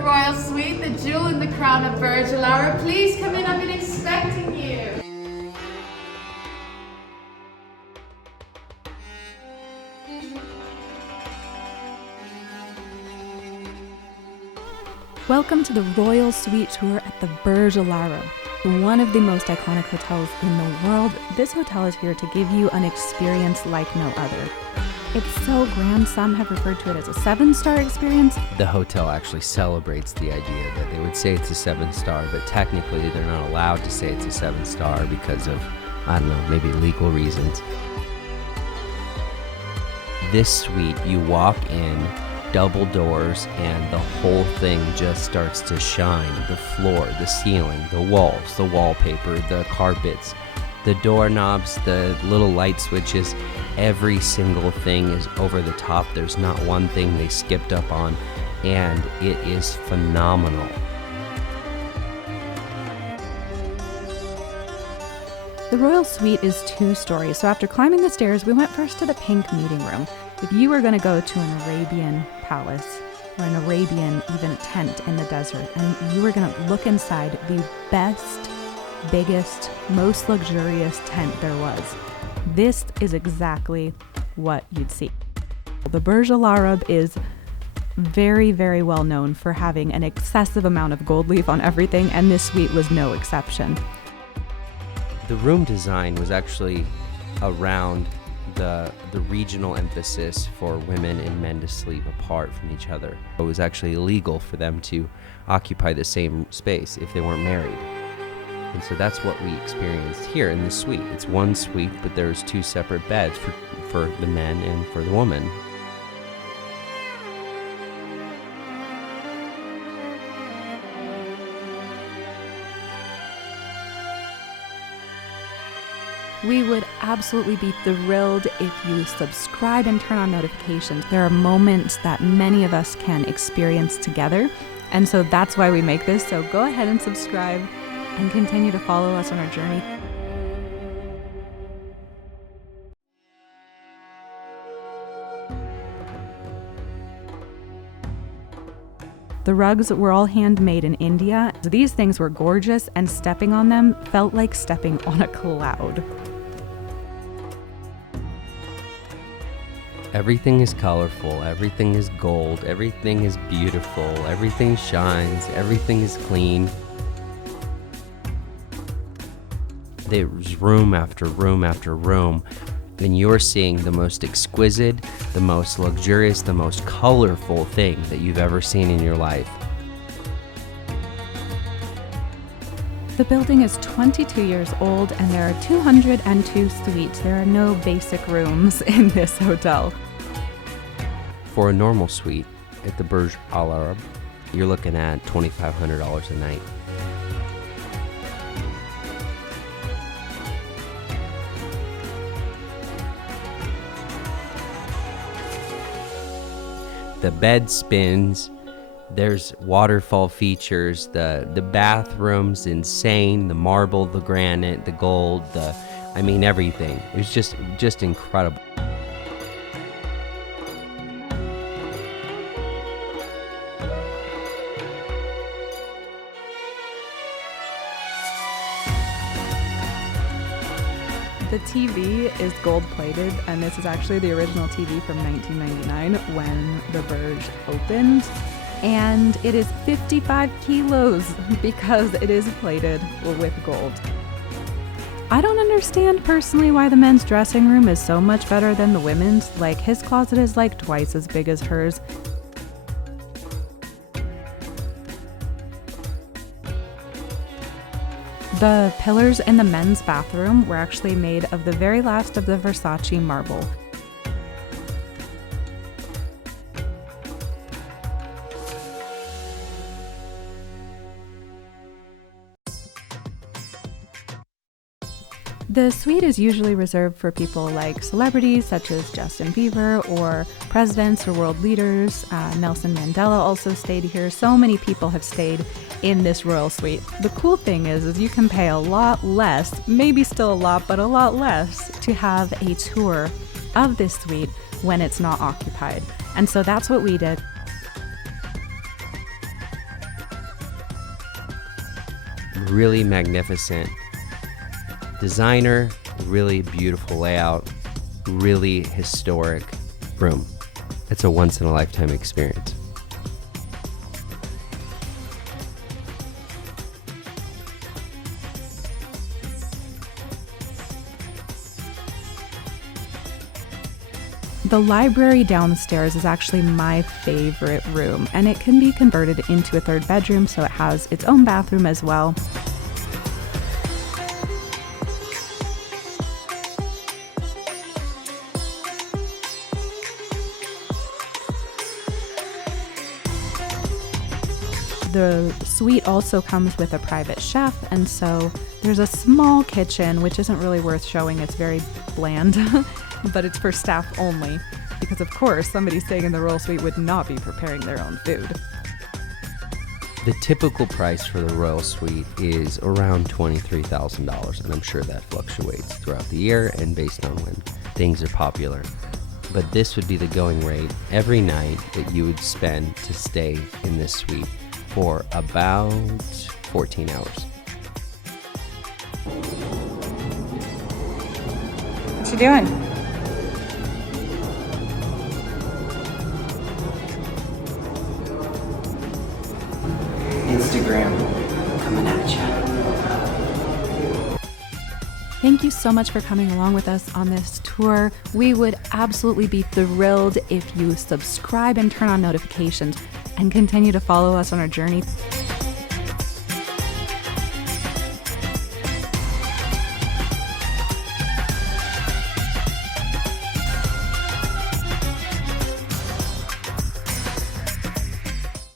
royal suite, the jewel in the crown of Burj Al Arab. Please come in, I've been expecting you. Welcome to the Royal Suite Tour at the Burj Al Arab, one of the most iconic hotels in the world. This hotel is here to give you an experience like no other. It's so grand, some have referred to it as a 7-star experience. The hotel actually celebrates the idea that they would say it's a 7-star, but technically they're not allowed to say it's a 7-star because of, I don't know, maybe legal reasons. This suite, you walk in, double doors, and the whole thing just starts to shine. The floor, the ceiling, the walls, the wallpaper, the carpets, the doorknobs, the little light switches, every single thing is over the top. There's not one thing they skipped up on, and it is phenomenal. The Royal Suite is 2 stories, so after climbing the stairs, we went first to the pink meeting room. If you were going to go to an Arabian palace, or an Arabian even tent in the desert, and you were going to look inside the best, biggest, most luxurious tent there was, this is exactly what you'd see. The Burj Al Arab is very, very well known for having an excessive amount of gold leaf on everything, and this suite was no exception. The room design was actually around the regional emphasis for women and men to sleep apart from each other. It was actually illegal for them to occupy the same space if they weren't married. And so that's what we experienced here in this suite. It's one suite, but there's 2 separate beds for the men and for the woman. We would absolutely be thrilled if you subscribe and turn on notifications. There are moments that many of us can experience together, and so that's why we make this. So go ahead and subscribe and continue to follow us on our journey. The rugs were all handmade in India. These things were gorgeous, and stepping on them felt like stepping on a cloud. Everything is colorful, everything is gold, everything is beautiful, everything shines, everything is clean. There's room after room after room, and you're seeing the most exquisite, the most luxurious, the most colorful thing that you've ever seen in your life. The building is 22 years old, and there are 202 suites. There are no basic rooms in this hotel. For a normal suite at the Burj Al Arab, you're looking at $2,500 a night. The bed spins, there's waterfall features, the bathroom's insane, the marble, the granite, the gold, everything. It was just incredible. The TV is gold-plated, and this is actually the original TV from 1999 when the Burj opened. And it is 55 kilos because it is plated with gold. I don't understand personally why the men's dressing room is so much better than the women's. Like, his closet is like twice as big as hers. The pillars in the men's bathroom were actually made of the very last of the Versace marble. The suite is usually reserved for people like celebrities such as Justin Bieber, or presidents or world leaders. Nelson Mandela also stayed here. So many people have stayed in this royal suite. The cool thing is you can pay a lot less, maybe still a lot, but a lot less, to have a tour of this suite when it's not occupied. And so that's what we did. really magnificent designer, really beautiful layout, really historic room. It's a once-in-a-lifetime experience. The library downstairs is actually my favorite room, and it can be converted into a third bedroom, so it has its own bathroom as well. The suite also comes with a private chef, and so there's a small kitchen, which isn't really worth showing. It's very bland, but it's for staff only, because of course somebody staying in the royal suite would not be preparing their own food. The typical price for the royal suite is around $23,000, and I'm sure that fluctuates throughout the year and based on when things are popular. But this would be the going rate every night that you would spend to stay in this suite for about 14 hours. What you doing? Instagram coming at you. Thank you so much for coming along with us on this tour. We would absolutely be thrilled if you subscribe and turn on notifications and continue to follow us on our journey.